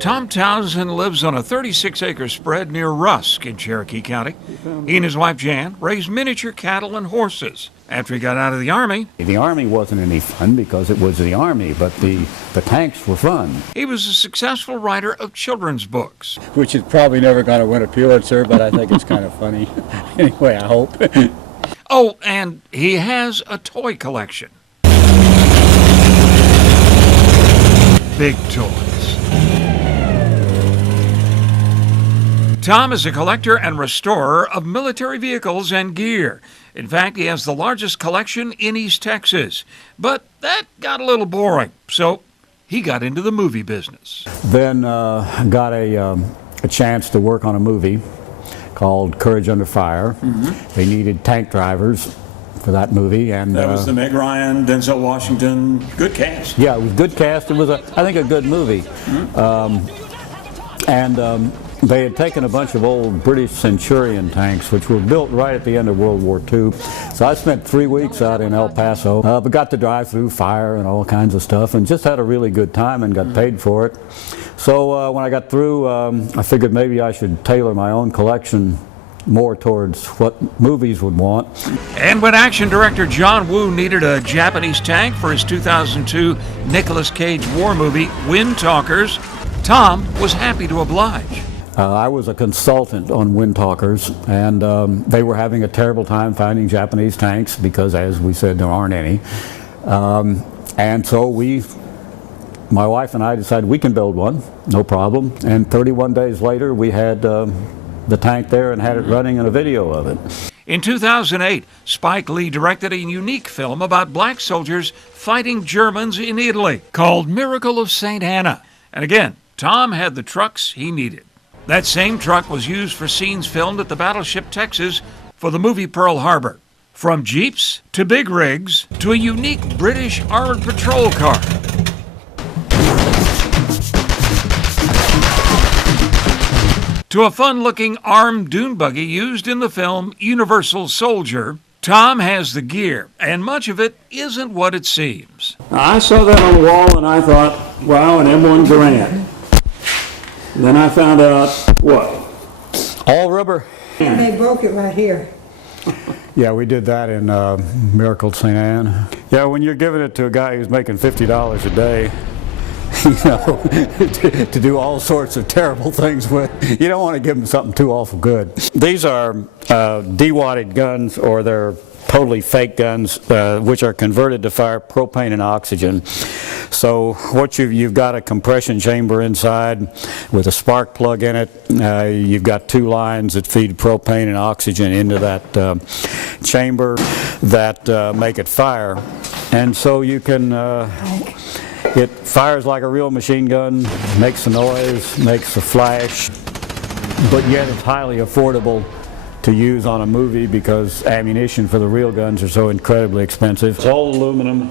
Tom Townsend lives on a 36-acre spread near Rusk in Cherokee County. He and his wife Jan raised miniature cattle and horses. After he got out of the Army, the Army wasn't any fun because it was the Army, but the tanks were fun. He was a successful writer of children's books. Which is probably never going to win a Pulitzer, but I think it's kind of funny. Anyway, I hope. Oh, and he has a toy collection. Big toys. Tom is a collector and restorer of military vehicles and gear. In fact, he has the largest collection in East Texas. But that got a little boring, so he got into the movie business. Then got a chance to work on a movie called Courage Under Fire. They needed tank drivers for that movie, and that was the Meg Ryan, Denzel Washington, good cast. Yeah, it was good cast. It was, I think, a good movie. They had taken a bunch of old British Centurion tanks, which were built right at the end of World War II. So I spent 3 weeks out in El Paso, but got to drive through fire and all kinds of stuff, and just had a really good time and got paid for it. So when I got through, I figured maybe I should tailor my own collection more towards what movies would want. And when action director John Woo needed a Japanese tank for his 2002 Nicolas Cage war movie, Wind Talkers, Tom was happy to oblige. I was a consultant on Wind Talkers, and they were having a terrible time finding Japanese tanks because, as we said, there aren't any. And so my wife and I decided we can build one, no problem. And 31 days later, we had the tank there and had it running and a video of it. In 2008, Spike Lee directed a unique film about black soldiers fighting Germans in Italy called Miracle of St. Anna. And again, Tom had the trucks he needed. That same truck was used for scenes filmed at the battleship Texas for the movie Pearl Harbor. From Jeeps to big rigs to a unique British armored patrol car. To a fun-looking armed dune buggy used in the film Universal Soldier, Tom has the gear, and much of it isn't what it seems. I saw that on the wall and I thought, wow, an M1 Garand. And then I found out, what? All rubber. And they broke it right here. Yeah, we did that in Miracle St. Anne. Yeah, when you're giving it to a guy who's making $50 a day, you know, to do all sorts of terrible things with, you don't want to give them something too awful good. These are de-wadded guns, or they're totally fake guns, which are converted to fire propane and oxygen. So what you've got a compression chamber inside with a spark plug in it. You've got 2 lines that feed propane and oxygen into that chamber that make it fire. And so you can, it fires like a real machine gun, makes a noise, makes a flash, but yet it's highly affordable to use on a movie because ammunition for the real guns are so incredibly expensive. It's all aluminum,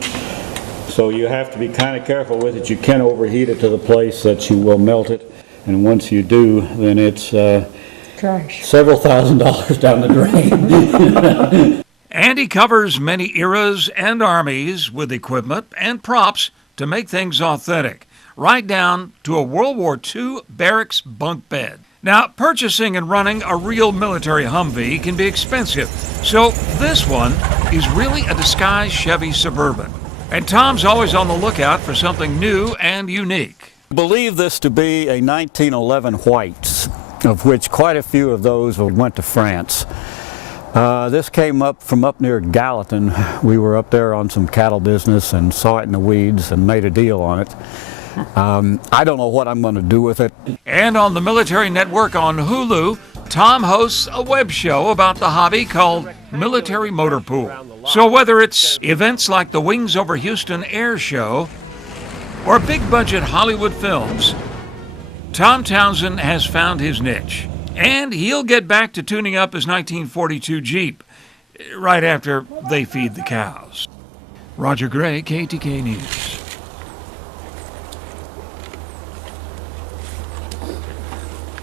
so you have to be kind of careful with it. You can overheat it to the place that you will melt it, and once you do, then it's several $1,000s down the drain. And he covers many eras and armies with equipment and props to make things authentic, right down to a World War II barracks bunk bed. Now, purchasing and running a real military Humvee can be expensive, so this one is really a disguised Chevy Suburban. And Tom's always on the lookout for something new and unique. I believe this to be a 1911 Whites, of which quite a few of those went to France. This came up from up near Gallatin. We were up there on some cattle business and saw it in the weeds and made a deal on it. I don't know what I'm going to do with it. And on the Military Network on Hulu, Tom hosts a web show about the hobby called Military Motor Pool. So whether it's events like the Wings Over Houston Air Show or big-budget Hollywood films, Tom Townsend has found his niche. And he'll get back to tuning up his 1942 Jeep right after they feed the cows. Roger Gray, KTK News.